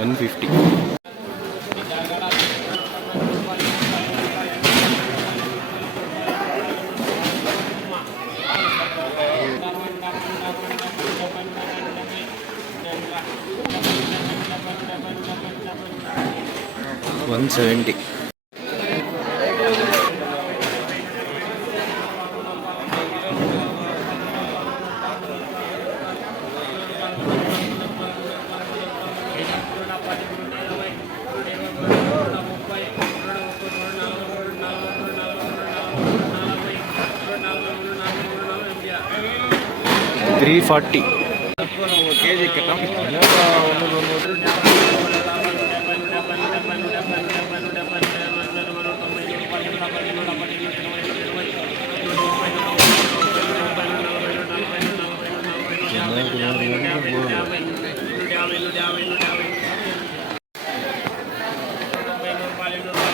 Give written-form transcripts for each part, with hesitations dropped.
150. $170. $340.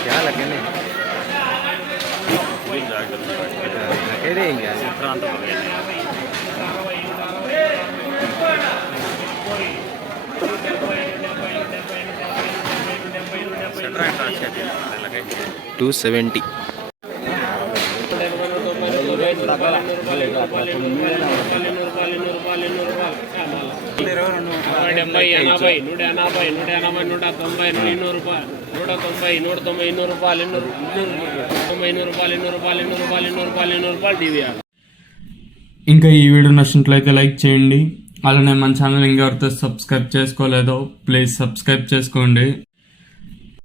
क्या लगेंगे $270. ఇంకా ఈ వీడియో నచ్చినట్లయితే లైక్ చేయండి. అలానే మన ఛానల్ ఇంకా ఎవరితో సబ్స్క్రైబ్ చేసుకోలేదో ప్లీజ్ సబ్స్క్రైబ్ చేసుకోండి.